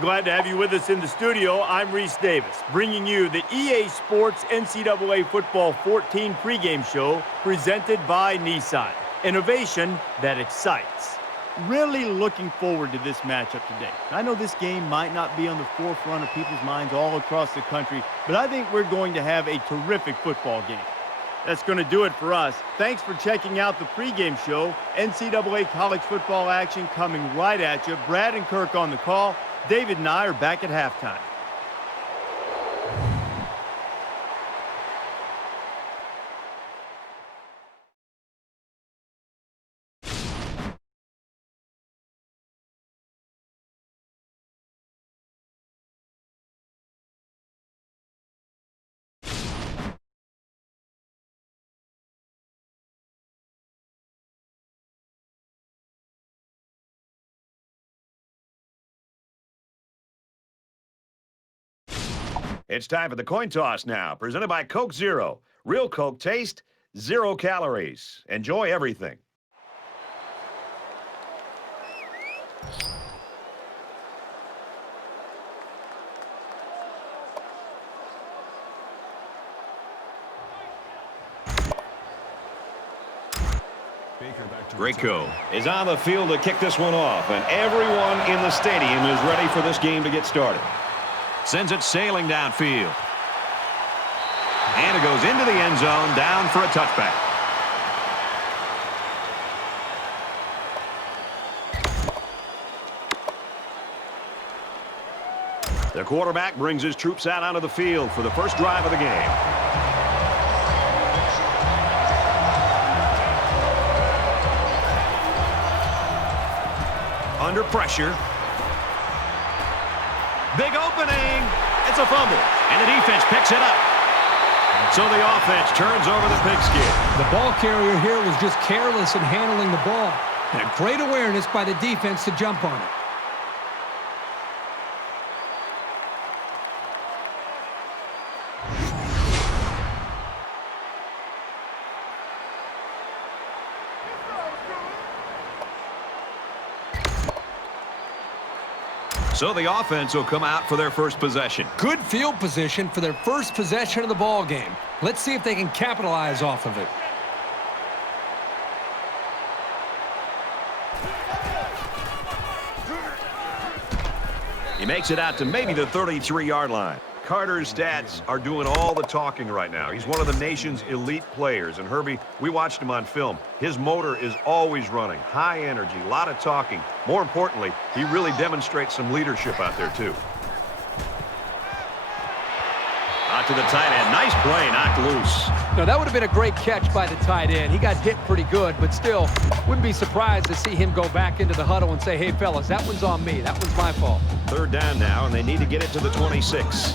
Glad to have you with us in the studio. I'm Reese Davis, bringing you the EA Sports NCAA Football 14 pregame show presented by Nissan. Innovation that excites. Really looking forward to this matchup today. I know this game might not be on the forefront of people's minds all across the country, but I think we're going to have a terrific football game. That's going to do it for us. Thanks for checking out the pregame show. NCAA college football action coming right at you. Brad and Kirk on the call. David and I are back at halftime. It's time for the coin toss now, presented by Coke Zero. Real Coke taste, 0 calories. Enjoy everything. Graco is on the field to kick this one off, and everyone in the stadium is ready for this game to get started. Sends it sailing downfield. And it goes into the end zone, down for a touchback. The quarterback brings his troops out onto the field for the first drive of the game. Under pressure. Big opening. It's a fumble. And the defense picks it up. So the offense turns over the pigskin. The ball carrier here was just careless in handling the ball. And great awareness by the defense to jump on it. So the offense will come out for their first possession. Good field position for their first possession of the ball game. Let's see if they can capitalize off of it. He makes it out to maybe the 33-yard line. Carter's stats are doing all the talking right now. He's one of the nation's elite players. And Herbie, we watched him on film. His motor is always running. High energy, a lot of talking. More importantly, he really demonstrates some leadership out there, too. Out to the tight end. Nice play, knocked loose. Now, that would have been a great catch by the tight end. He got hit pretty good, but still, wouldn't be surprised to see him go back into the huddle and say, hey, fellas, that one's on me. That one's my fault. Third down now, and they need to get it to the 26.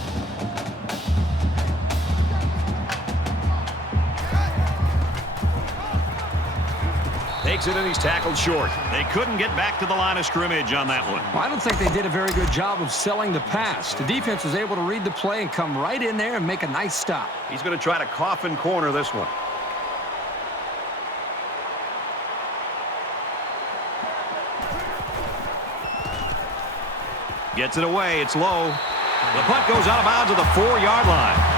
Takes it and he's tackled short. They couldn't get back to the line of scrimmage on that one. Well, I don't think they did a very good job of selling the pass. The defense was able to read the play and come right in there and make a nice stop. He's going to try to coffin corner this one. Gets it away. It's low. The punt goes out of bounds at the 4-yard line.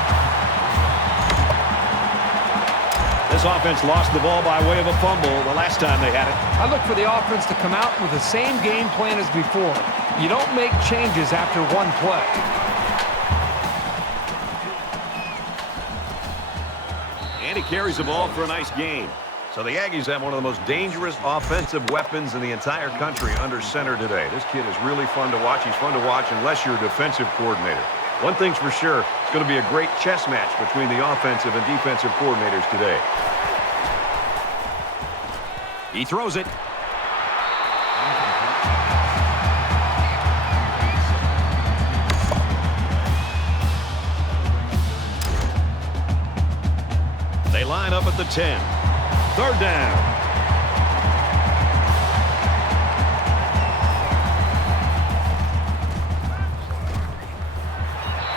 This offense lost the ball by way of a fumble the last time they had it. I look for the offense to come out with the same game plan as before. You don't make changes after one play. And he carries the ball for a nice gain. So the Aggies have one of the most dangerous offensive weapons in the entire country under center today. This kid is really fun to watch. He's fun to watch unless you're a defensive coordinator. One thing's for sure, it's going to be a great chess match between the offensive and defensive coordinators today. He throws it. They line up at the 10. Third down.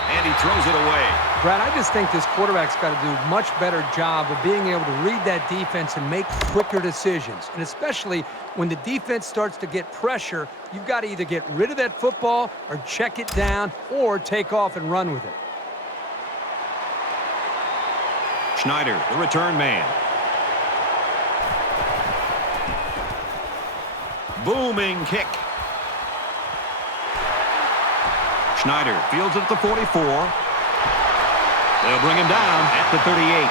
And he throws it away. Brad, I just think this quarterback's got to do a much better job of being able to read that defense and make quicker decisions. And especially when the defense starts to get pressure, you've got to either get rid of that football or check it down or take off and run with it. Schneider, the return man. Booming kick. Schneider fields it at the 44. They'll bring him down at the 38.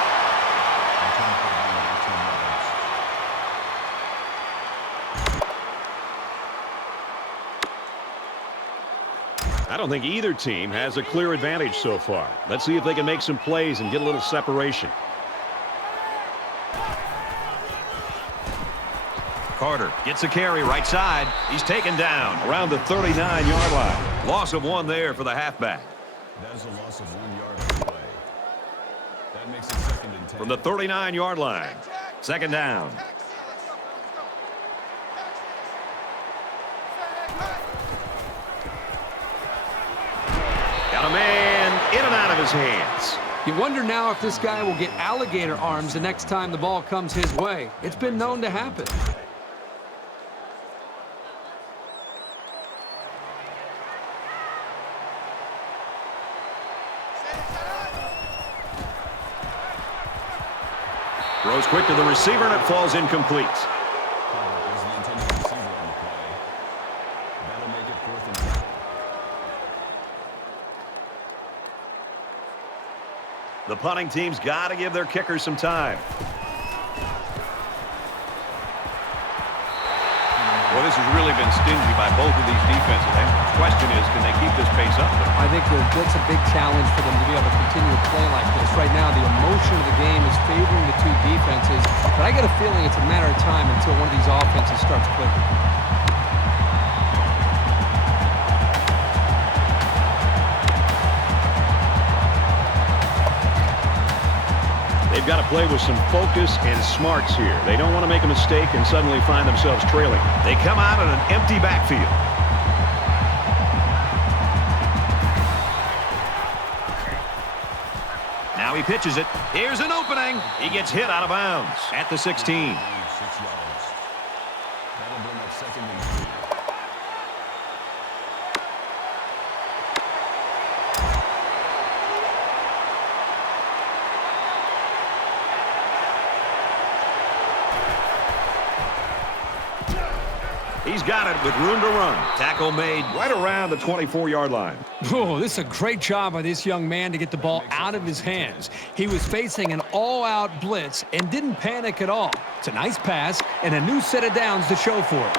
I don't think either team has a clear advantage so far. Let's see if they can make some plays and get a little separation. Carter gets a carry right side. He's taken down around the 39-yard line. Loss of 1 there for the halfback. That is a loss of 1 yard on the play. That makes it 2nd and 10. From the 39-yard line. 2nd down. Got a man in and out of his hands. You wonder now if this guy will get alligator arms the next time the ball comes his way. It's been known to happen. Throws quick to the receiver, and it falls incomplete. The punting team's got to give their kickers some time. Well, this has really been stingy by both of these defenses. The question is, can they keep this pace up? I think that's a big challenge for them to be able to continue to play like this. Right now, the emotion of the game is favoring the two defenses, but I get a feeling it's a matter of time until one of these offenses starts clicking. They've got to play with some focus and smarts here. They don't want to make a mistake and suddenly find themselves trailing. They come out in an empty backfield. Now he pitches it. Here's an opening. He gets hit out of bounds at the 16. 6 yards. That'll bring up 2nd and 3. He's got it with room to run. Tackle made right around the 24-yard line. Oh, this is a great job by this young man to get the ball out of his hands. He was facing an all-out blitz and didn't panic at all. It's a nice pass and a new set of downs to show for it.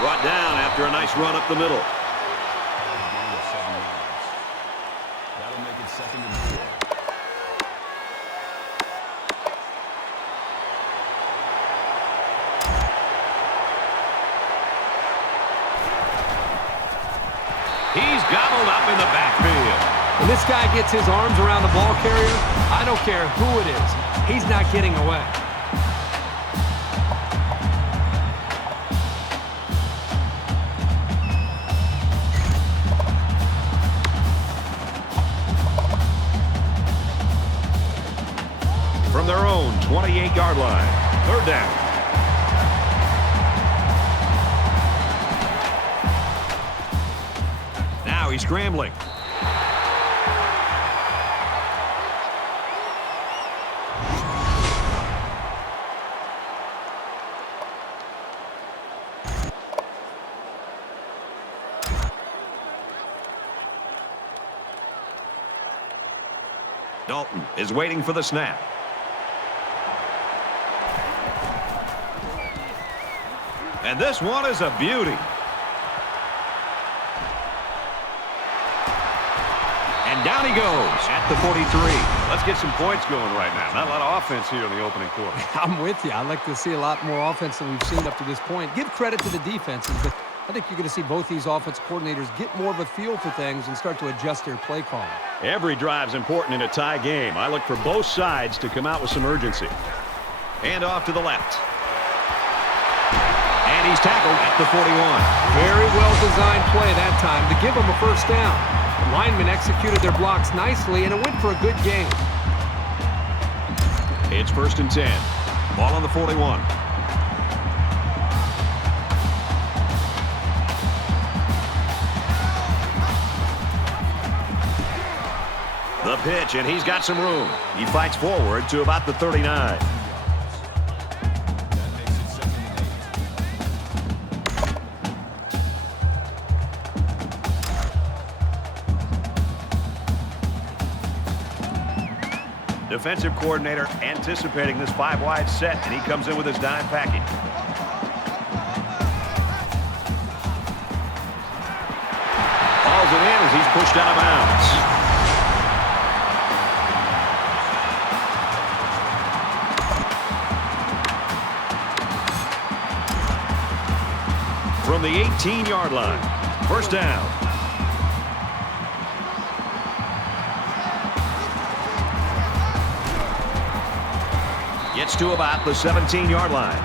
Brought down after a nice run up the middle. That'll make it 2nd and 4. He's gobbled up in the backfield. When this guy gets his arms around the ball carrier, I don't care who it is. He's not getting away. From their own 28-yard line. 3rd down. Now he's scrambling. Dalton is waiting for the snap. And this one is a beauty. And down he goes at the 43. Let's get some points going right now. Not a lot of offense here in the opening quarter. I'm with you. I'd like to see a lot more offense than we've seen up to this point. Give credit to the defenses, but I think you're going to see both these offense coordinators get more of a feel for things and start to adjust their play calling. Every drive's important in a tie game. I look for both sides to come out with some urgency. And off to the left. And And he's tackled at the 41. Very well-designed play that time to give them a first down. The linemen executed their blocks nicely, and it went for a good game. It's 1st and 10. Ball on the 41. The pitch, and he's got some room. He fights forward to about the 39. Defensive coordinator anticipating this 5-wide set, and he comes in with his dime package. Hauls it in as he's pushed out of bounds. From the 18-yard line, 1st down. Gets to about the 17-yard line.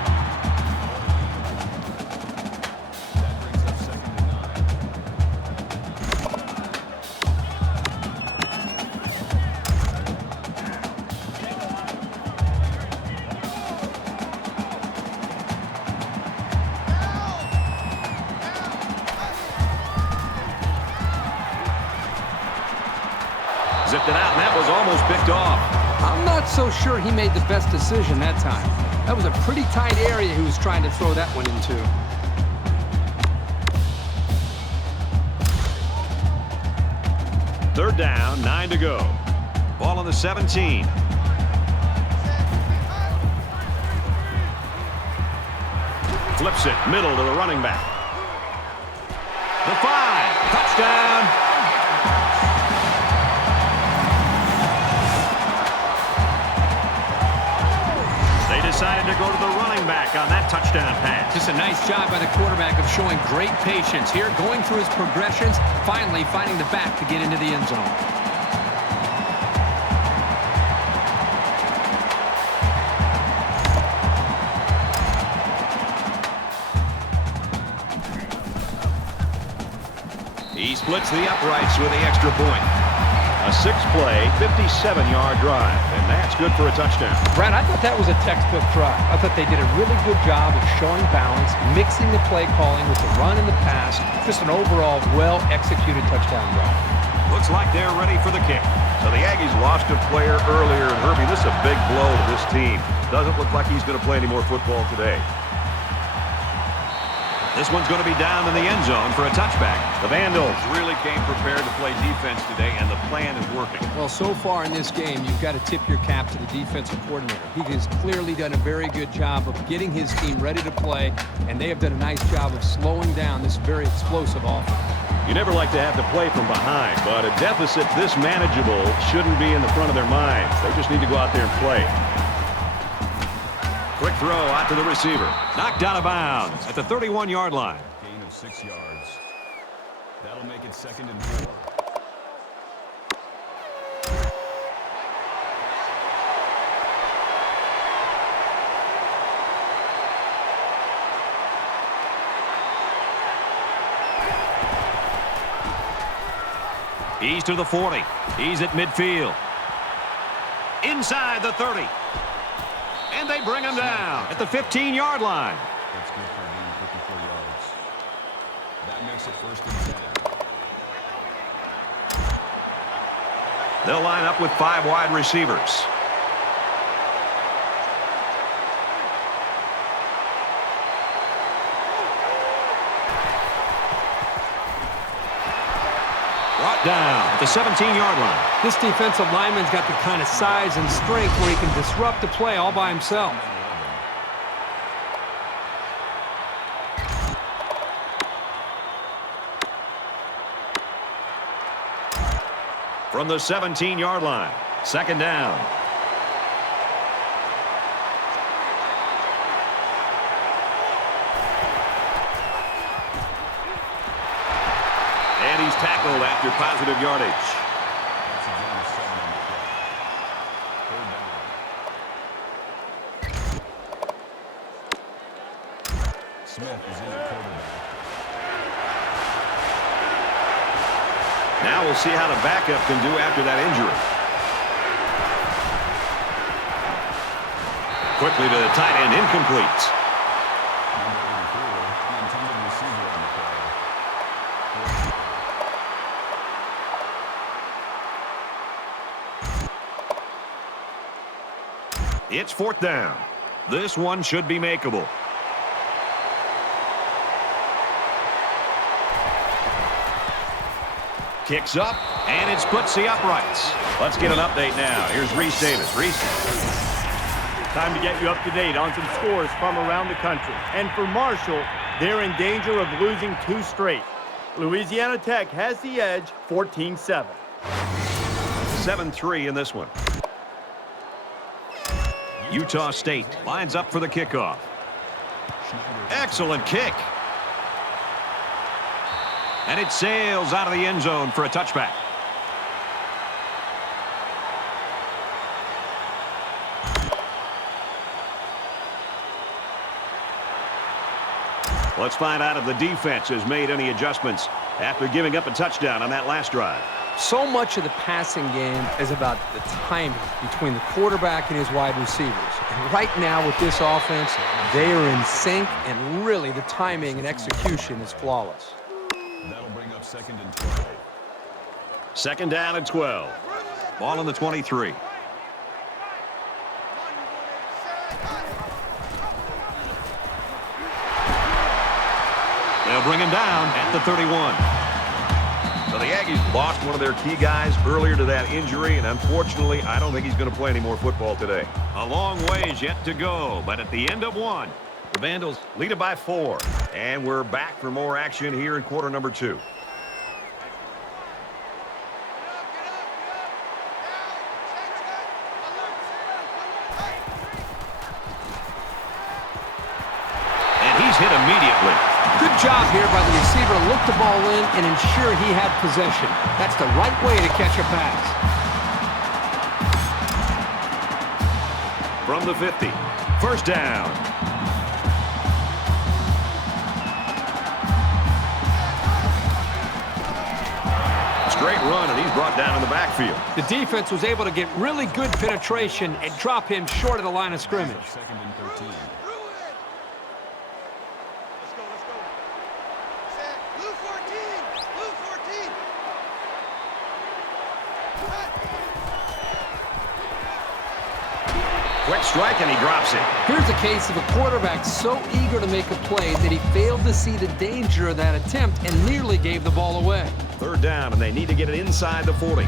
Zipped it out, and that was almost picked off. I'm not so sure he made the best decision that time. That was a pretty tight area he was trying to throw that one into. Third down, 9 to go. Ball on the 17. Flips it, middle to the running back. The 5, touchdown. Decided to go to the running back on that touchdown pass. Just a nice job by the quarterback of showing great patience here, going through his progressions, finally finding the back to get into the end zone. He splits the uprights with the extra point. A 6-play, 57-yard drive, and that's good for a touchdown. Brad, I thought that was a textbook drive. I thought they did a really good job of showing balance, mixing the play calling with the run and the pass. Just an overall well-executed touchdown drive. Looks like they're ready for the kick. So the Aggies lost a player earlier, and Herbie, this is a big blow to this team. Doesn't look like he's going to play any more football today. This one's going to be down in the end zone for a touchback. The Vandals really came prepared to play defense today, and the plan is working. Well, so far in this game, you've got to tip your cap to the defensive coordinator. He has clearly done a very good job of getting his team ready to play, and they have done a nice job of slowing down this very explosive offense. You never like to have to play from behind, but a deficit this manageable shouldn't be in the front of their minds. They just need to go out there and play. Quick throw out to the receiver. Knocked out of bounds at the 31-yard line. Gain of 6 yards. That'll make it 2nd and 4. He's to the 40. He's at midfield. Inside the 30. And they bring him down at the 15-yard line. That's good for a gain of 54 yards. That makes it 1st and 10. They'll line up with 5 wide receivers. Brought down at the 17-yard line. This defensive lineman's got the kind of size and strength where he can disrupt the play all by himself. From the 17-yard line, 2nd down. And he's tackled after positive yardage. That's a gain of 7 on the play. 3rd down. Smith is in at quarterback. Now we'll see how the backup can do after that injury. Quickly to the tight end, incomplete. Number 84, the intended receiver on the play. It's 4th down. This one should be makeable. Kicks up, and it splits the uprights. Let's get an update now. Here's Reese Davis. Reese. Time to get you up to date on some scores from around the country. And for Marshall, they're in danger of losing 2 straight. Louisiana Tech has the edge, 14-7. 7-3 in this one. Utah State lines up for the kickoff. Excellent kick. And it sails out of the end zone for a touchback. Let's find out if the defense has made any adjustments after giving up a touchdown on that last drive. So much of the passing game is about the timing between the quarterback and his wide receivers. And right now with this offense, they are in sync, and really the timing and execution is flawless. That'll bring up 2nd and 12. 2nd down and 12. Ball on the 23. They'll bring him down at the 31. So the Aggies lost one of their key guys earlier to that injury, and unfortunately, I don't think he's going to play any more football today. A long ways yet to go, but at the end of one, the Vandals lead it by 4. And we're back for more action here in quarter number 2. And he's hit immediately. Good job here by the receiver to look the ball in and ensure he had possession. That's the right way to catch a pass. From the 50, 1st down. Straight run, and he's brought down in the backfield. The defense was able to get really good penetration and drop him short of the line of scrimmage. 2nd and 13. Quick strike, and he drops it. Here's a case of a quarterback so eager to make a play that he failed to see the danger of that attempt and nearly gave the ball away. 3rd down, and they need to get it inside the 40.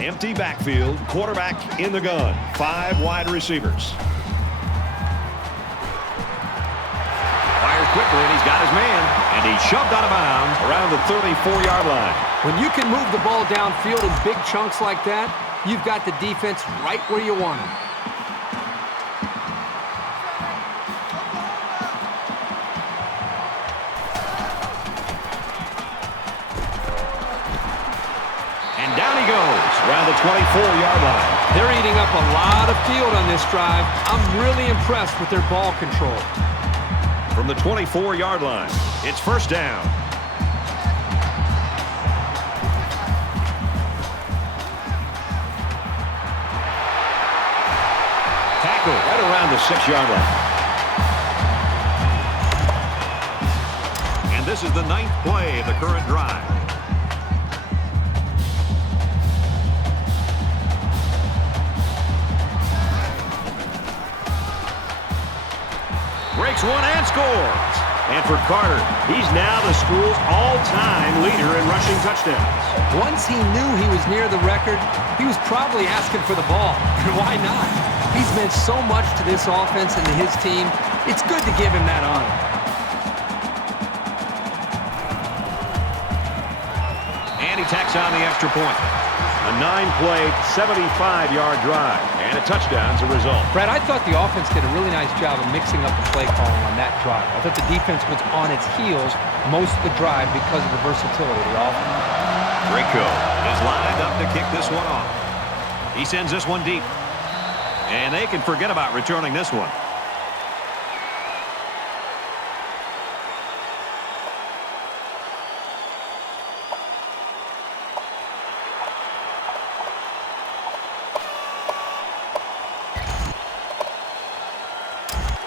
Empty backfield, quarterback in the gun. 5 wide receivers. Fires quickly, and he's got his man. And he's shoved out of bounds around the 34-yard line. When you can move the ball downfield in big chunks like that, you've got the defense right where you want them. And down he goes around the 24-yard line. They're eating up a lot of field on this drive. I'm really impressed with their ball control. From the 24-yard line, it's 1st down. Tackle right around the 6-yard line. And this is the 9th play of the current drive. Breaks one and scores. And for Carter, he's now the school's all-time leader in rushing touchdowns. Once he knew he was near the record, he was probably asking for the ball. And why not? He's meant so much to this offense and to his team. It's good to give him that honor. And he tacks on the extra point. A 9-play, 75-yard drive, and a touchdown as a result. Brad, I thought the offense did a really nice job of mixing up the play calling on that drive. I thought the defense was on its heels most of the drive because of the versatility of the offense. Draco is lined up to kick this one off. He sends this one deep. And they can forget about returning this one.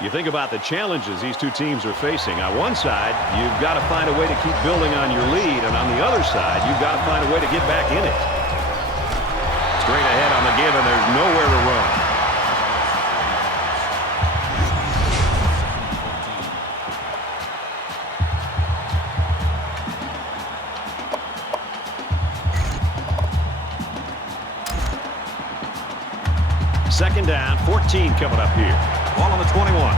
You think about the challenges these two teams are facing. On one side, you've got to find a way to keep building on your lead, and on the other side, you've got to find a way to get back in it. Straight ahead on the give, and there's nowhere to run. Second down, 14 coming up here. Ball on the 21.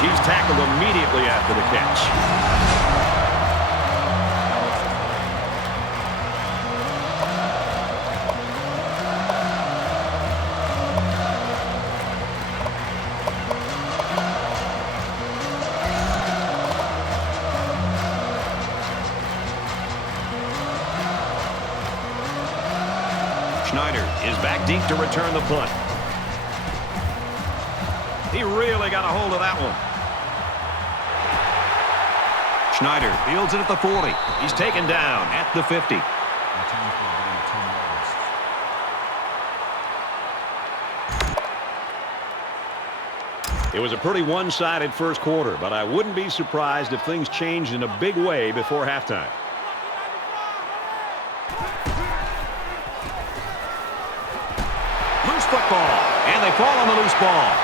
He's tackled immediately after the catch. Schneider is back deep to return the punt. He really got a hold of that one. Schneider fields it at the 40. He's taken down at the 50. It was a pretty one-sided first quarter, but I wouldn't be surprised if things changed in a big way before halftime. Loose football, and they fall on the loose ball.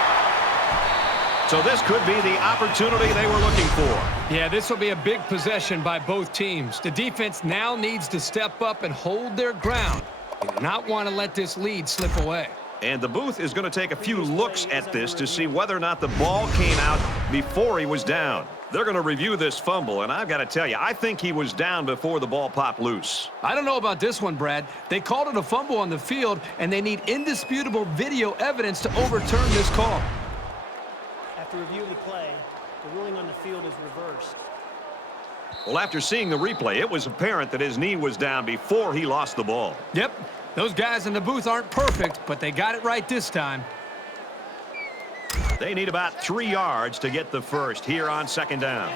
So this could be the opportunity they were looking for. Yeah, this will be a big possession by both teams. The defense now needs to step up and hold their ground. They do not want to let this lead slip away. And the booth is going to take a few looks at this to see whether or not the ball came out before he was down. They're going to review this fumble, and I've got to tell you, I think he was down before the ball popped loose. I don't know about this one, Brad. They called it a fumble on the field, and they need indisputable video evidence to overturn this call. After review of the play, the ruling on the field is reversed. Well, after seeing the replay, it was apparent that his knee was down before he lost the ball. Yep, those guys in the booth aren't perfect, but they got it right this time. They need about 3 yards to get the first here on second down.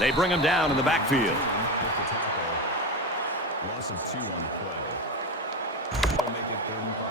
They bring him down in the backfield. Loss of 2 on the play. That'll make it 3rd and 5.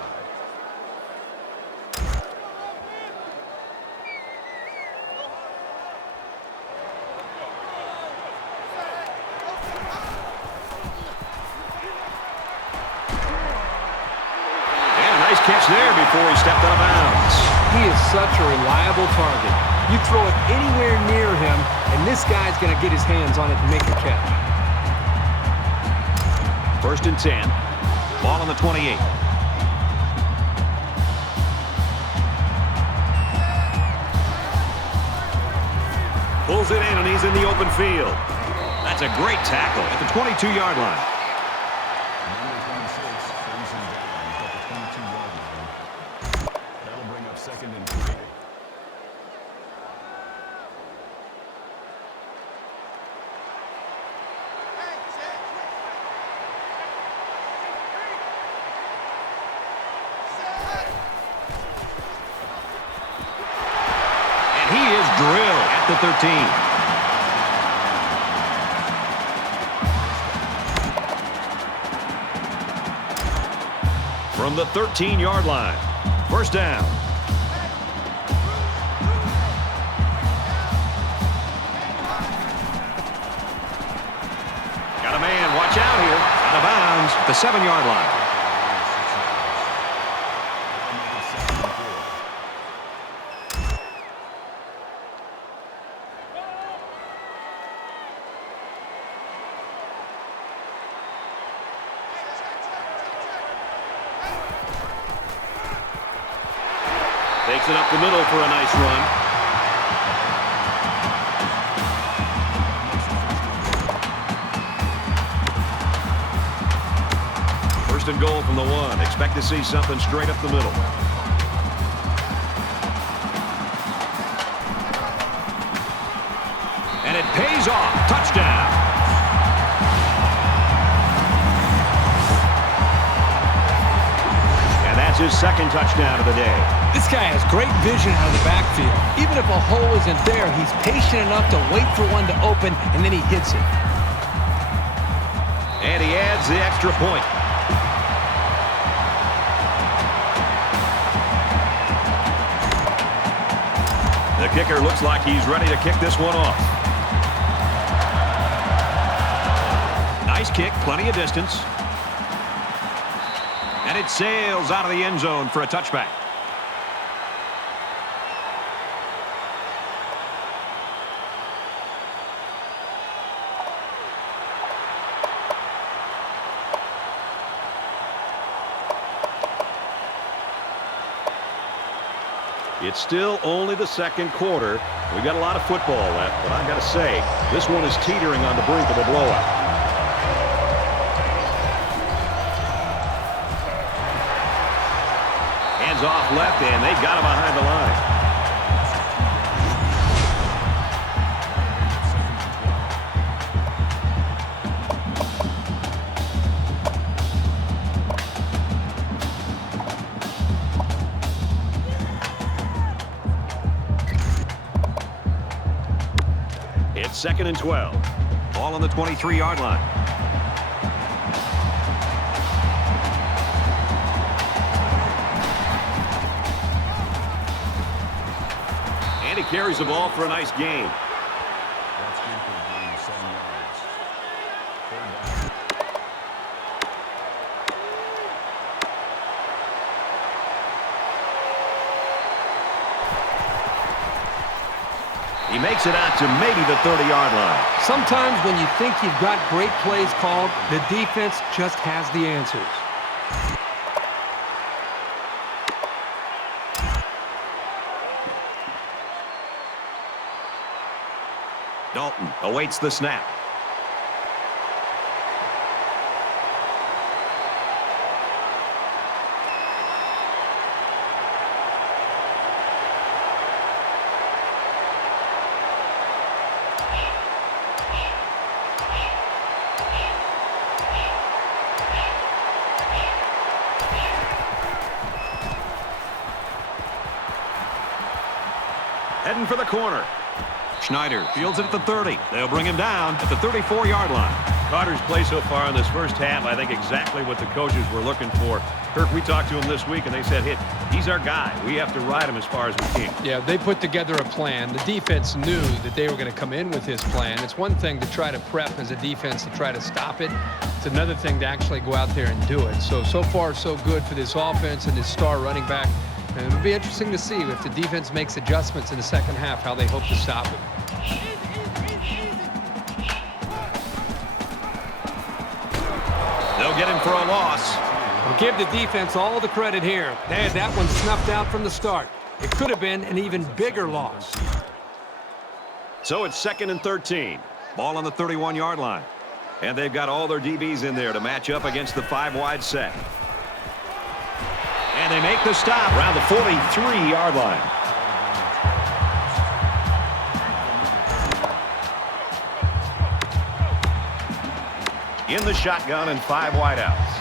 Catch there before he stepped out of bounds. He is such a reliable target. You throw it anywhere near him, and this guy's going to get his hands on it and make a catch. 1st and 10. Ball on the 28. Pulls it in, and he's in the open field. That's a great tackle at the 22-yard line. Drill at the 13. From the 13-yard line. 1st down. Got a man. Watch out here. Out of bounds at the 7-yard line. Takes it up the middle for a nice run. First and goal from the 1. Expect to see something straight up the middle. And it pays off. Touchdown. And that's his second touchdown of the day. This guy has great vision out of the backfield. Even if a hole isn't there, he's patient enough to wait for one to open, and then he hits it. And he adds the extra point. The kicker looks like he's ready to kick this one off. Nice kick, plenty of distance. And it sails out of the end zone for a touchback. It's still only the second quarter. We've got a lot of football left, but I've got to say, this one is teetering on the brink of a blowout. Hands off left, and they got him behind the line. It's 2nd and 12. Ball on the 23-yard line. And he carries the ball for a nice gain. That's good for a gain of 7 yards. Third down. He makes it out to maybe the 30-yard line. Sometimes when you think you've got great plays called, the defense just has the answers. Dalton awaits the snap. Heading for the corner. Schneider fields it at the 30. They'll bring him down at the 34-yard line. Carter's play so far in this first half, I think exactly what the coaches were looking for. Kirk, we talked to him this week, and they said, hey, he's our guy. We have to ride him as far as we can. Yeah, they put together a plan. The defense knew that they were going to come in with his plan. It's one thing to try to prep as a defense to try to stop it. It's another thing to actually go out there and do it. So far, so good for this offense and this star running back. And it'll be interesting to see if the defense makes adjustments in the second half, how they hope to stop it. They'll get him for a loss. We'll give the defense all the credit here. They had that one snuffed out from the start. It could have been an even bigger loss. So it's 2nd and 13. Ball on the 31-yard line. And they've got all their DBs in there to match up against the 5-wide set. And they make the stop around the 43-yard line. In the shotgun and 5 wideouts.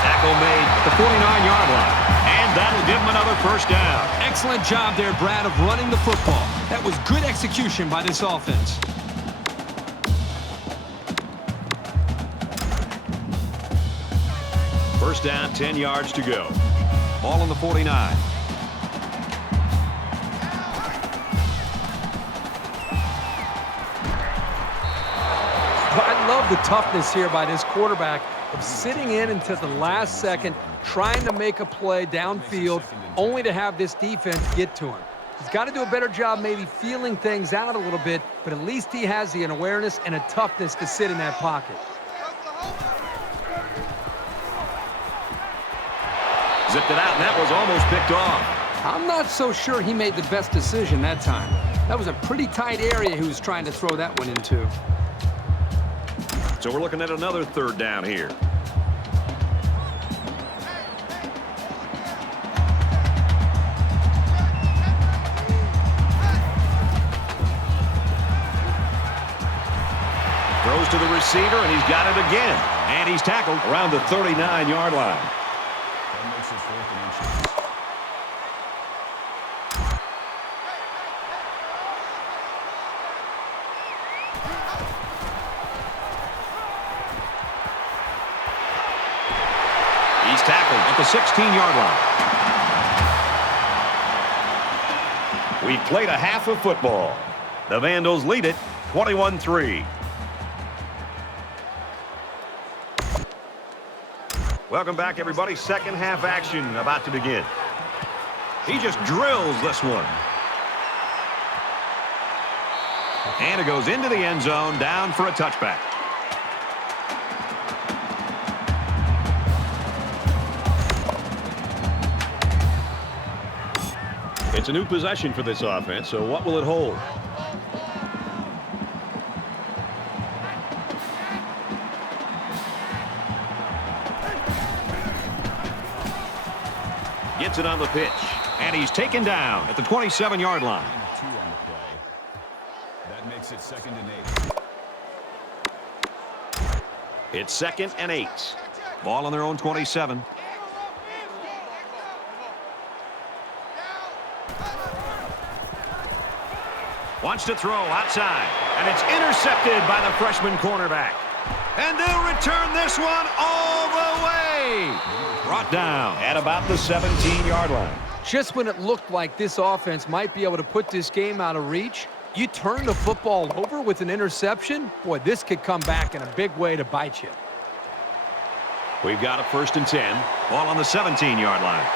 Tackle made at the 49-yard line. And that'll give him another first down. Excellent job there, Brad, of running the football. That was good execution by this offense. First down, 10 yards to go. Ball on the 49. I love the toughness here by this quarterback of sitting in until the last second, trying to make a play downfield, only to have this defense get to him. He's got to do a better job maybe feeling things out a little bit, but at least he has the awareness and a toughness to sit in that pocket. Zipped it out, and that was almost picked off. I'm not so sure he made the best decision that time. That was a pretty tight area he was trying to throw that one into. So we're looking at another third down here. Throws to the receiver, and he's got it again. And he's tackled around the 39-yard line. That makes it 4th and inches. He's tackled at the 16-yard line. We've played a half of football. The Vandals lead it 21-3. Welcome back, everybody. Second half action about to begin. He just drills this one. And it goes into the end zone, down for a touchback. It's a new possession for this offense, so what will it hold? Gets it on the pitch, and he's taken down at the 27-yard line. 2 on the play. That makes it 2nd and 8. It's 2nd and 8. Ball on their own 27. Wants to throw outside, and it's intercepted by the freshman cornerback. And they'll return this one all the way. Brought down at about the 17-yard line. Just when it looked like this offense might be able to put this game out of reach, you turn the football over with an interception. Boy, this could come back in a big way to bite you. We've got a 1st and 10. Ball on the 17-yard line.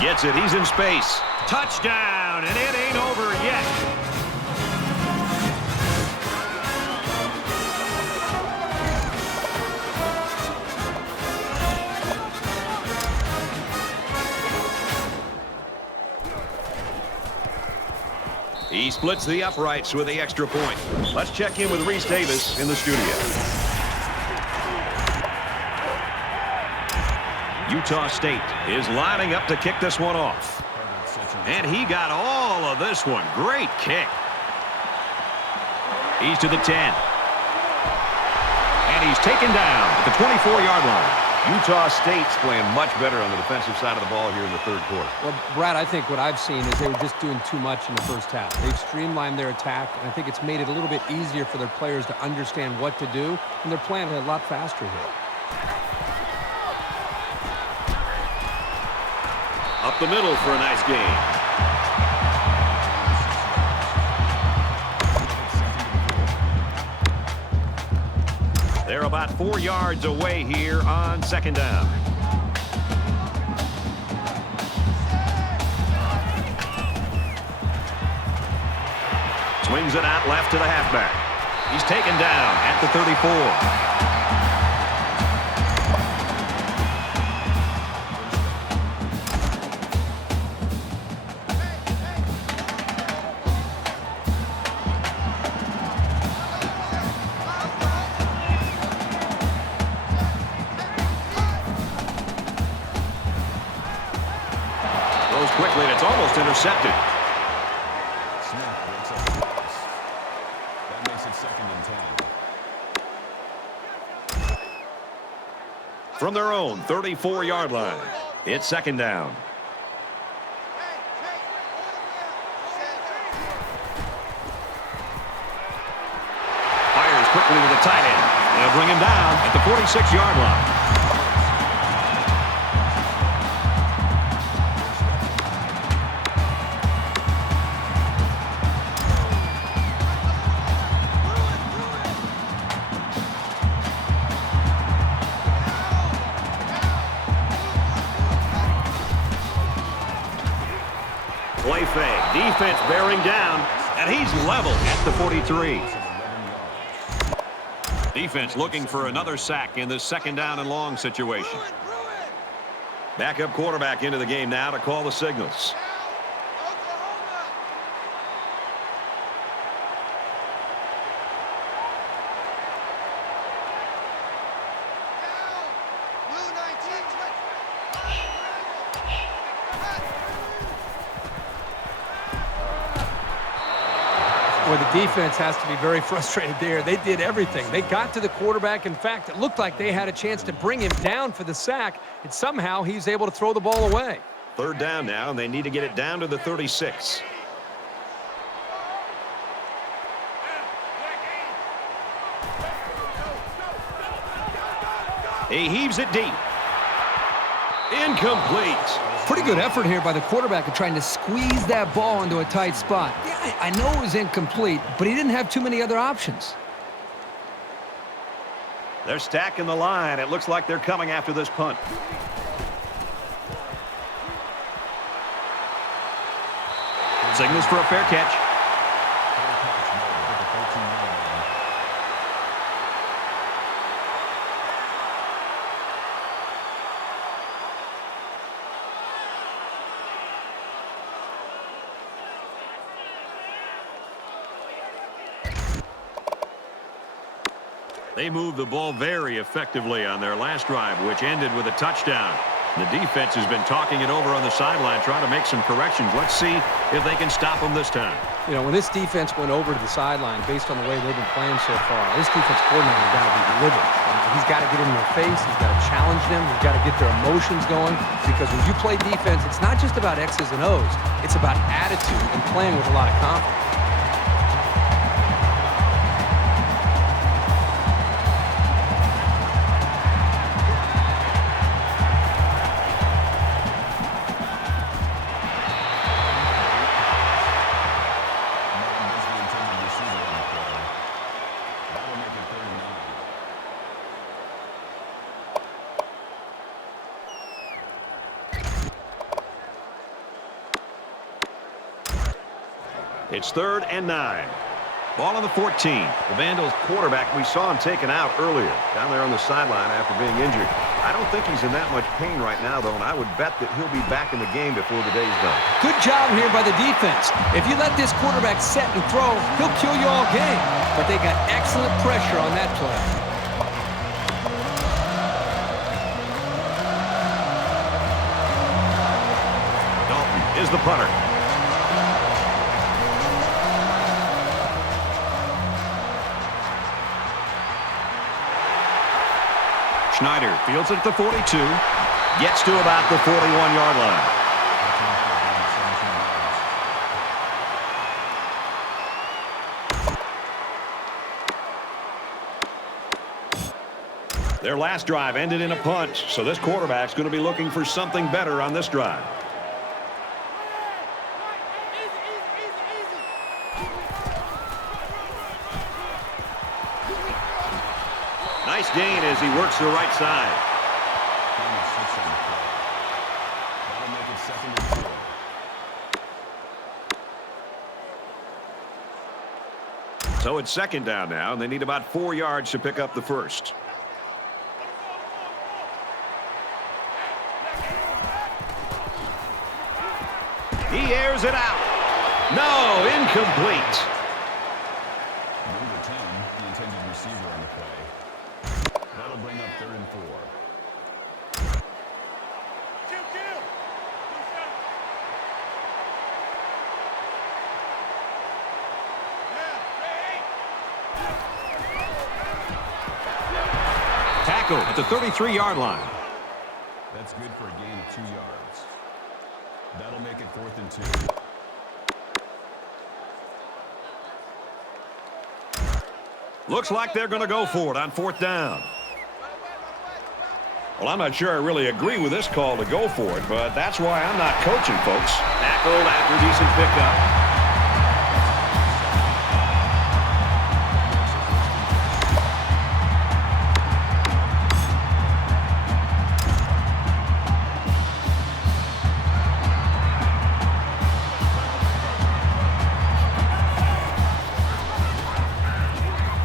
Gets it. He's in space. Touchdown, and it ain't over yet. He splits the uprights with the extra point. Let's check in with Reese Davis in the studio. Utah State is lining up to kick this one off. And he got all of this one. Great kick. He's to the 10. And he's taken down at the 24-yard line. Utah State's playing much better on the defensive side of the ball here in the third quarter. Well, Brad, I think what I've seen is they were just doing too much in the first half. They've streamlined their attack, and I think it's made it a little bit easier for their players to understand what to do, and they're playing a lot faster here. Up the middle for a nice gain. They're about 4 yards away here on 2nd down. Swings it out left to the halfback. He's taken down at the 34. Quickly, and it's almost intercepted. Snap breaks up the pass. That makes it 2nd and 10. From their own 34-yard line, it's 2nd down. Fires quickly to the tight end. They'll bring him down at the 46-yard line. Play fake. Defense bearing down, and he's level at the 43. Defense looking for another sack in this 2nd down and long situation. Backup quarterback into the game now to call the signals. Well, the defense has to be very frustrated there. They did everything. They got to the quarterback. In fact, it looked like they had a chance to bring him down for the sack, and somehow he's able to throw the ball away. Third down now, and they need to get it down to the 36. He heaves it deep. Incomplete. Pretty good effort here by the quarterback of trying to squeeze that ball into a tight spot. Yeah, I know it was incomplete, but he didn't have too many other options. They're stacking the line. It looks like they're coming after this punt. Signals for a fair catch. They moved the ball very effectively on their last drive, which ended with a touchdown. The defense has been talking it over on the sideline, trying to make some corrections. Let's see if they can stop them this time. You know, when this defense went over to the sideline, based on the way they've been playing so far, this defense coordinator has got to be livid. He's got to get in their face. He's got to challenge them. He's got to get their emotions going. Because when you play defense, it's not just about X's and O's. It's about attitude and playing with a lot of confidence. It's 3rd and 9. Ball on the 14. The Vandals quarterback, we saw him taken out earlier down there on the sideline after being injured. I don't think he's in that much pain right now, though, and I would bet that he'll be back in the game before the day's done. Good job here by the defense. If you let this quarterback set and throw, he'll kill you all game. But they got excellent pressure on that play. Dalton is the punter. Schneider fields it at the 42. Gets to about the 41-yard line. Their last drive ended in a punt, so this quarterback's going to be looking for something better on this drive. Nice gain as he works the right side. That'll make it 2nd and 4. So it's 2nd down now, and they need about 4 yards to pick up the first. He airs it out. No, incomplete. Number 10, the intended receiver on the play. That'll bring up 3rd and 4. Tackle at the 33-yard line. That's good for a gain of 2 yards. That'll make it 4th and 2. Looks like they're going to go for it on 4th down. Well, I'm not sure I really agree with this call to go for it, but that's why I'm not coaching, folks. Tackled after decent pickup.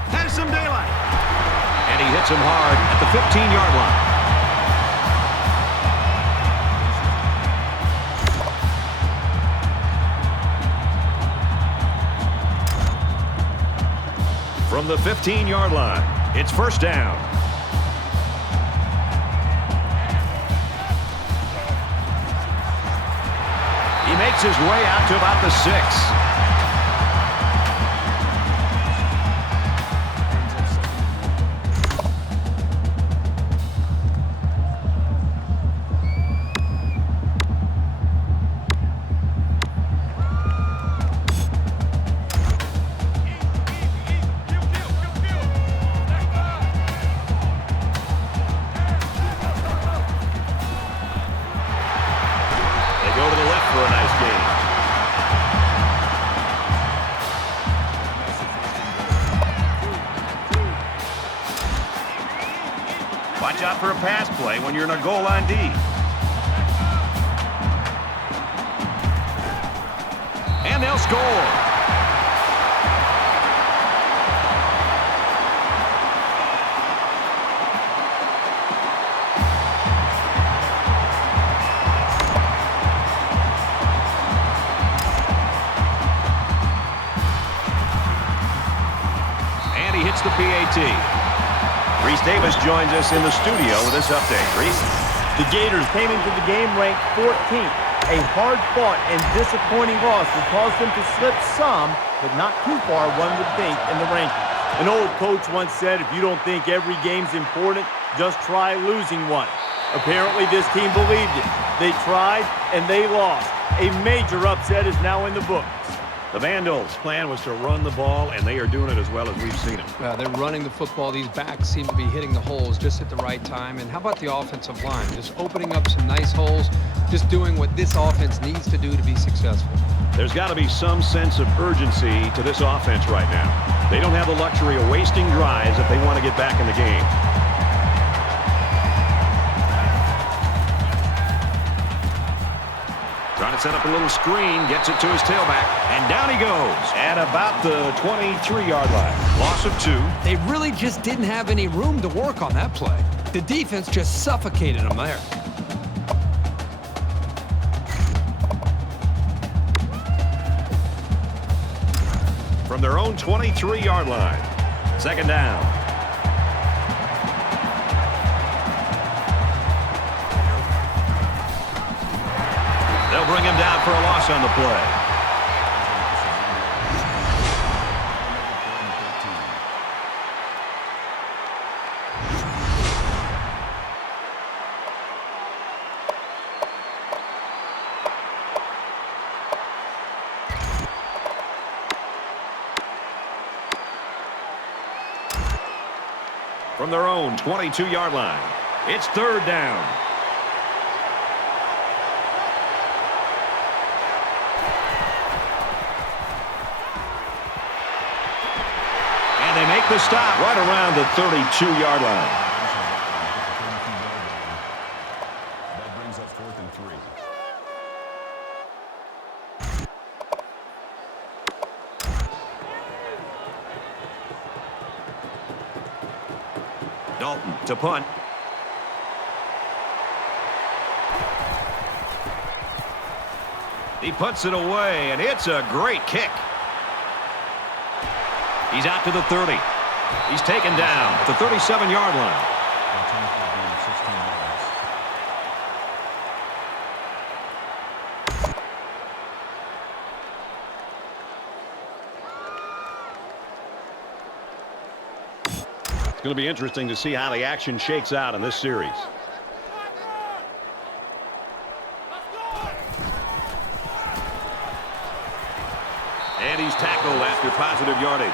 Has some daylight. And he hits him hard at the 15-yard line. From the 15-yard line, it's 1st down. He makes his way out to about the 6. spot for a pass play when you're in a goal line D. And they'll score. Hits the PAT. Reese Davis joins us in the studio with this update. Reese? The Gators came into the game ranked 14th. A hard-fought and disappointing loss that caused them to slip some, but not too far, one would think, in the rankings. An old coach once said, if you don't think every game's important, just try losing one. Apparently, this team believed it. They tried, and they lost. A major upset is now in the books. The Vandals' plan was to run the ball, and they are doing it as well as we've seen them. They're running the football. These backs seem to be hitting the holes just at the right time. And how about the offensive line? Just opening up some nice holes, just doing what this offense needs to do to be successful. There's got to be some sense of urgency to this offense right now. They don't have the luxury of wasting drives if they want to get back in the game. Trying to set up a little screen, gets it to his tailback, and down he goes at about the 23-yard line. Loss of 2. They really just didn't have any room to work on that play. The defense just suffocated them there. From their own 23-yard line. Second down. They'll bring him down for a loss on the play. From their own 22-yard line, it's third down. And they make the stop right around the 32-yard line. That brings up 4th and 3. Dalton to punt. He puts it away, and it's a great kick. He's out to the 30. He's taken down at the 37-yard line. It's going to be interesting to see how the action shakes out in this series. And he's tackled after positive yardage.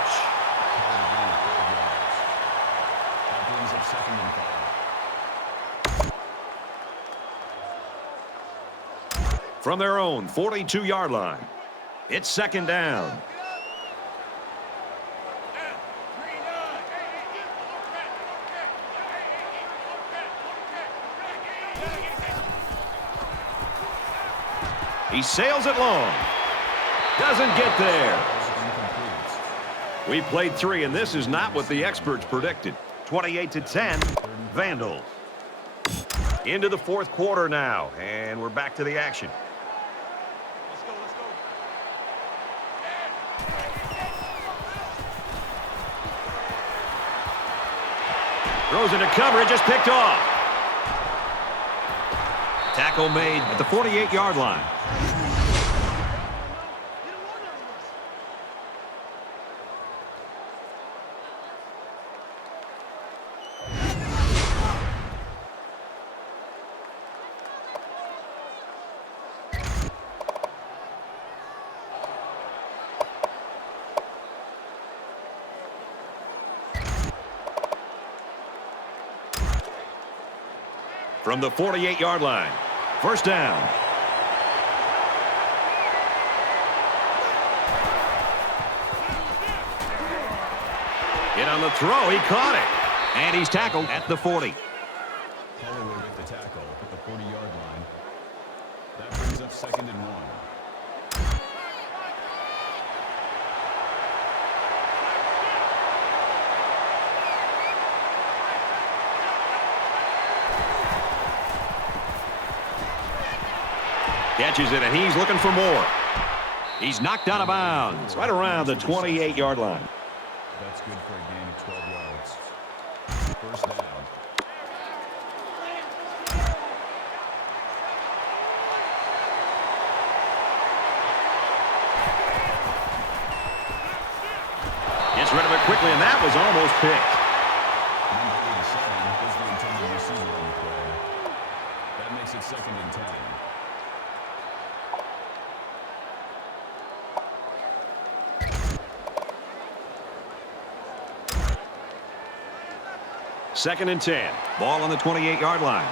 That brings up 2nd and 5. From their own 42-yard line, it's second down. He sails it long. Doesn't get there. We played 3, and this is not what the experts predicted. 28-10, Vandals. Into the 4th quarter now, and we're back to the action. Throws into coverage, just picked off. Tackle made at the 48-yard line. From the 48-yard line, first down. In on the throw, he caught it. And he's tackled at the 40. the tackle at the 40-yard line. That brings up 2nd and 1. Catches it, and he's looking for more. He's knocked out of bounds right around the 28-yard line. That's good for a gain of 12 yards. First down. Gets rid of it quickly, and that was almost picked. Number 87 was the intended receiver on the play. That makes it 2nd and 10. Second and 10. Ball on the 28-yard line.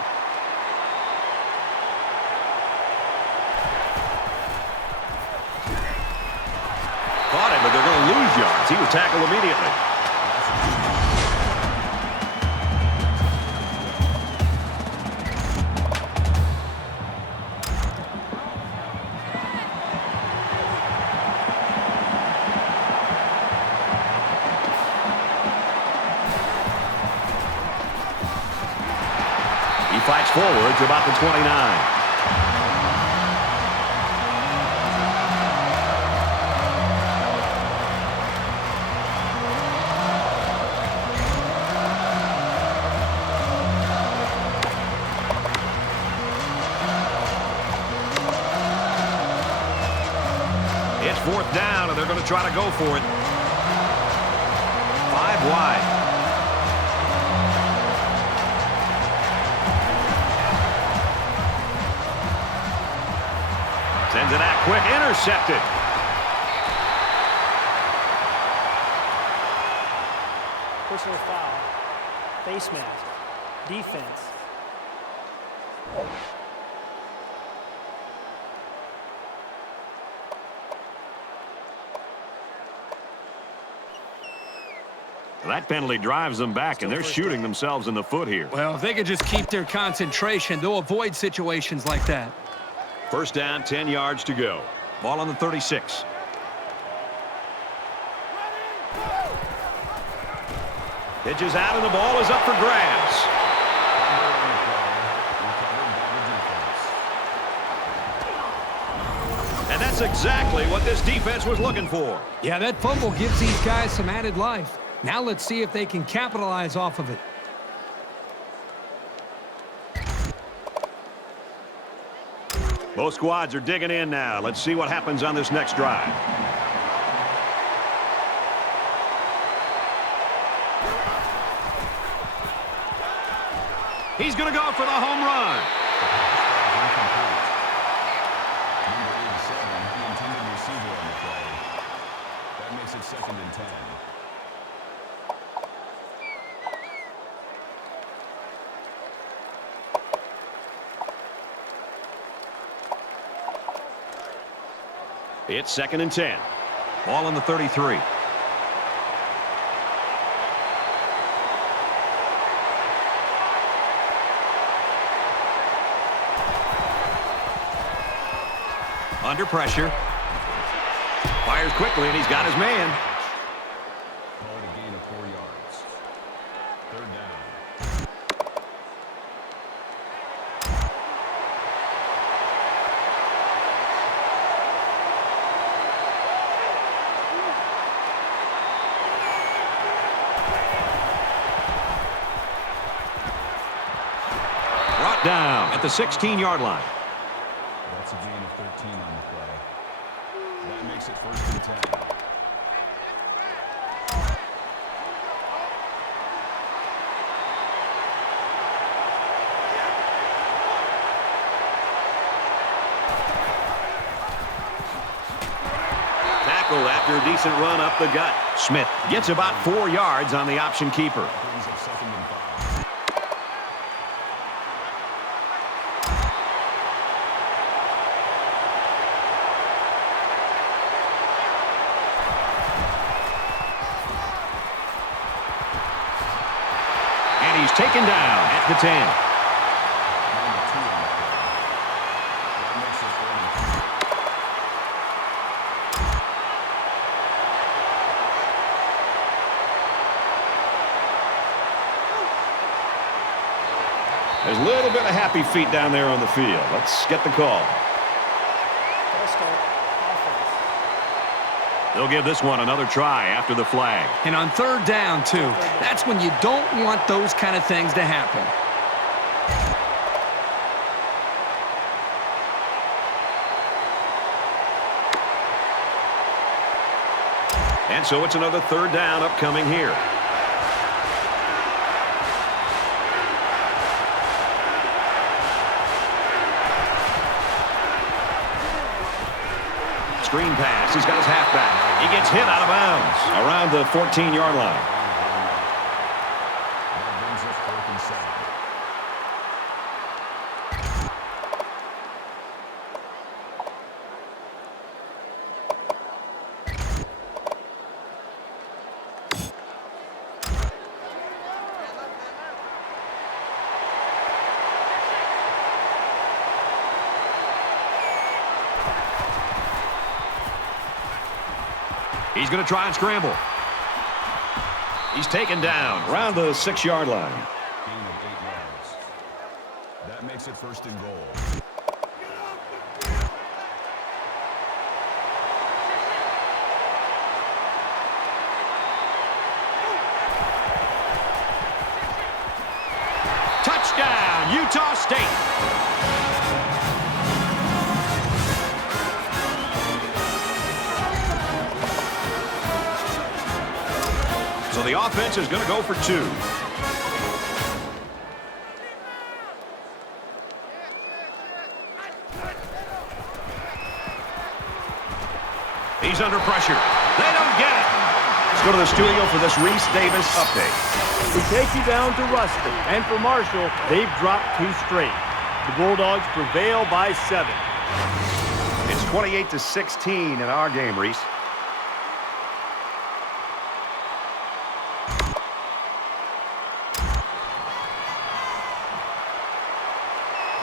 Caught him, but they're going to lose yards. He was tackled immediately. He fights forward to about the 29. It's 4th down, and they're going to try to go for it. 5 wide. Sends it out quick, intercepted. Personal foul. Face mask. Defense. That penalty drives them back, and they're shooting themselves in the foot here. Well, if they could just keep their concentration, they'll avoid situations like that. First down, 10 yards to go. Ball on the 36. Pitches out, and the ball is up for grabs. And that's exactly what this defense was looking for. Yeah, that fumble gives these guys some added life. Now let's see if they can capitalize off of it. Both squads are digging in now. Let's see what happens on this next drive. He's going to go for the home run. Number 87, the intended receiver on the play. That makes it 2nd and 10. It's 2nd and 10. Ball on the 33. Under pressure. Fires quickly, and he's got his man. Call it a gain of 4 yards. 3rd down. Brought down at the 16-yard line. That's a gain of 13 on the play. That makes it 1st and 10. Tackled after a decent run up the gut. Smith gets about 4 yards on the option keeper. Brings up 2nd and 5. And he's taken down at the 10. There's a little bit of happy feet down there on the field. Let's get the call. False start. Offense. They'll give this one another try after the flag. And on third down, too. That's when you don't want those kind of things to happen. And so it's another third down upcoming here. Screen pass. He's got his halfback. He gets hit out of bounds around the 14-yard line. That brings up 4th and 7. He's going to try and scramble. He's taken down around the 6-yard line. Gain of 8 yards. That makes it 1st and goal. Touchdown, Utah State. So the offense is going to go for 2. He's under pressure. They don't get it. Let's go to the studio for this Reese Davis update. We take you down to Ruston, and for Marshall, they've dropped 2 straight. The Bulldogs prevail by 7. It's 28-16 in our game, Reese.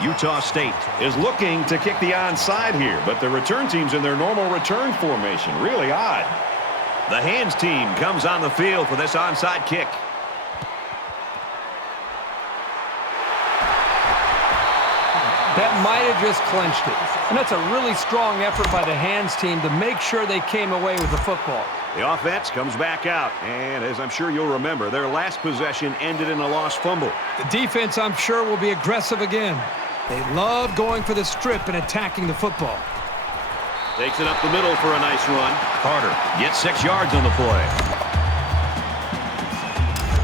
Utah State is looking to kick the onside here, but the return team's in their normal return formation. Really odd. The hands team comes on the field for this onside kick. That might have just clinched it. And that's a really strong effort by the hands team to make sure they came away with the football. The offense comes back out, and as I'm sure you'll remember, their last possession ended in a lost fumble. The defense, I'm sure, will be aggressive again. They love going for the strip and attacking the football. Takes it up the middle for a nice run. Carter gets 6 yards on the play.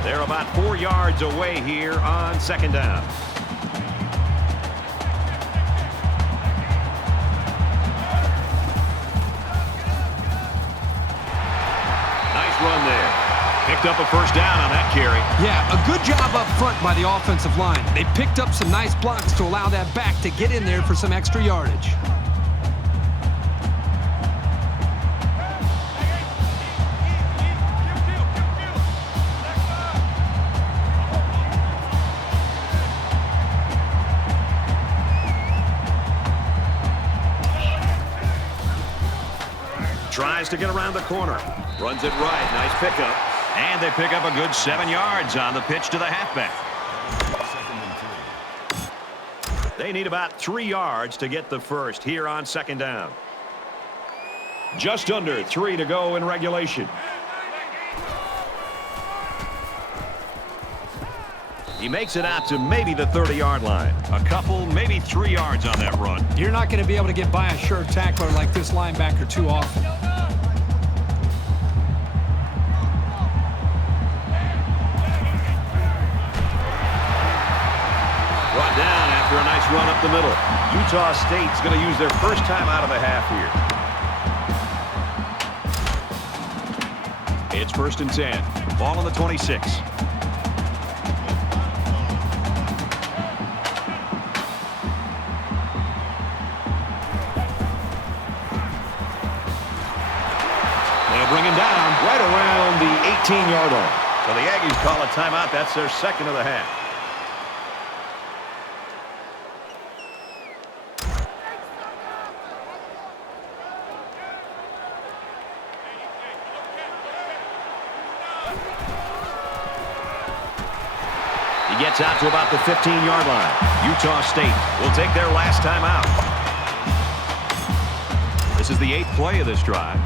They're about 4 yards away here on 2nd down. Nice run there. Picked up a 1st down on that carry. Yeah, a good job up front by the offensive line. They picked up some nice blocks to allow that back to get in there for some extra yardage. Tries to get around the corner. Runs it right. Nice pickup. And they pick up a good 7 yards on the pitch to the halfback. 2nd and 3. They need about 3 yards to get the first here on 2nd down. Just under 3 to go in regulation. He makes it out to maybe the 30-yard line. A couple, maybe 3 yards on that run. You're not going to be able to get by a sure tackler like this linebacker too often. Brought down after a nice run up the middle. Utah State's going to use their first time out of the half here. It's 1st and 10. Ball on the 26. They'll bring him down right around the 18-yard line. So the Aggies call a timeout. That's their 2nd of the half. He gets out to about the 15-yard line. Utah State will take their last time out. This is the 8th play of this drive.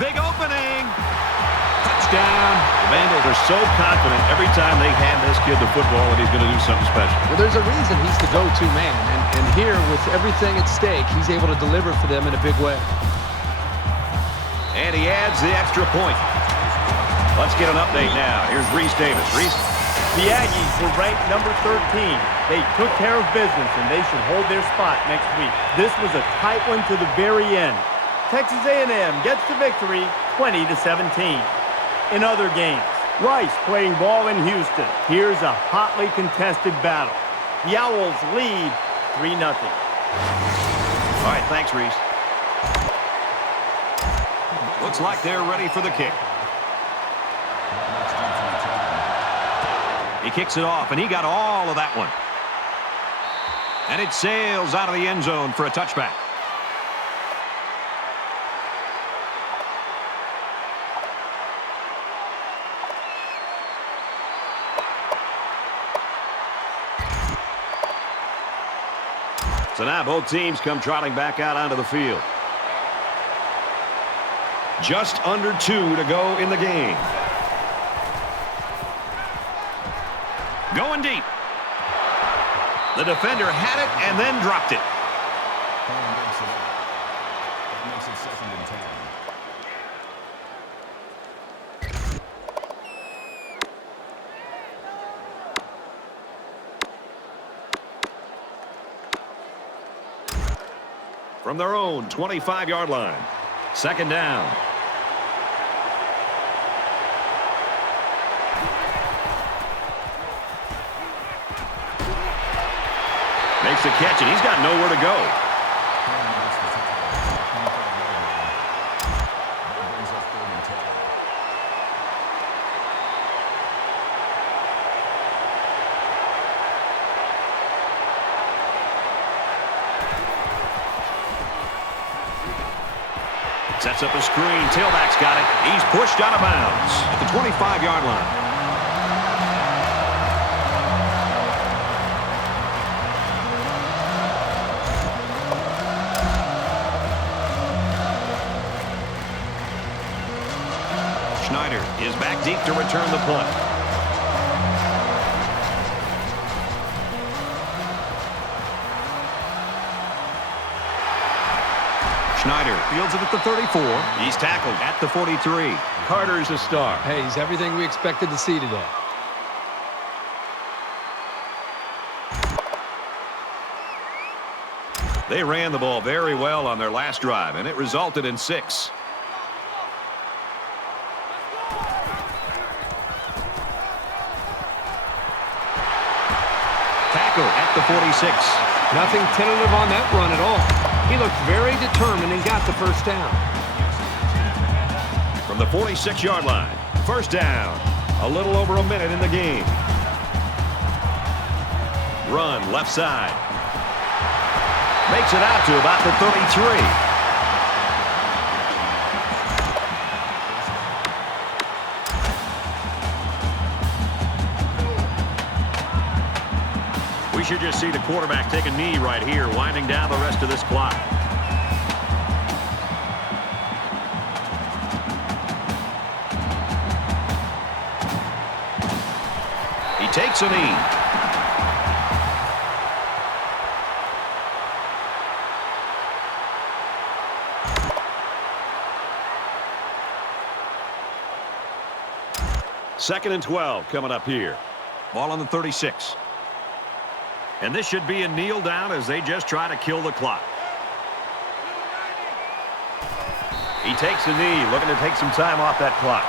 Big opening. Touchdown. The Vandals are so confident every time they hand this kid the football that he's going to do something special. Well, there's a reason he's the go-to man. And here, with everything at stake, he's able to deliver for them in a big way. And he adds the extra point. Let's get an update now. Here's Reese Davis. Reese. The Aggies were ranked number 13. They took care of business, and they should hold their spot next week. This was a tight one to the very end. Texas A&M gets the victory, 20-17. In other games, Rice playing ball in Houston. Here's a hotly contested battle. The Owls lead 3-0. All right, thanks, Reese. Looks like they're ready for the kick. He kicks it off, and he got all of that one. And it sails out of the end zone for a touchback. So now both teams come trotting back out onto the field. Just under 2 to go in the game. Going deep. The defender had it and then dropped it. That makes it 2nd and 10. From their own 25-yard line. 2nd down. Makes the catch, and he's got nowhere to go. That brings up 3rd and 10. Sets up a screen. Tailback's got it. He's pushed out of bounds at the 25-yard line. Schneider is back deep to return the punt. Schneider fields it at the 34. He's tackled at the 43. Carter's a star. Hey, he's everything we expected to see today. They ran the ball very well on their last drive, and it resulted in 6. Tackle at the 46. Nothing tentative on that run at all. He looked very determined and got the first down. From the 46-yard line, 1st down. A little over a minute in the game. Run left side. Makes it out to about the 33. We should just see the quarterback take a knee right here, winding down the rest of this clock. He takes a knee. Second and 12 coming up here. Ball on the 36. And this should be a kneel down as they just try to kill the clock. He takes a knee, looking to take some time off that clock.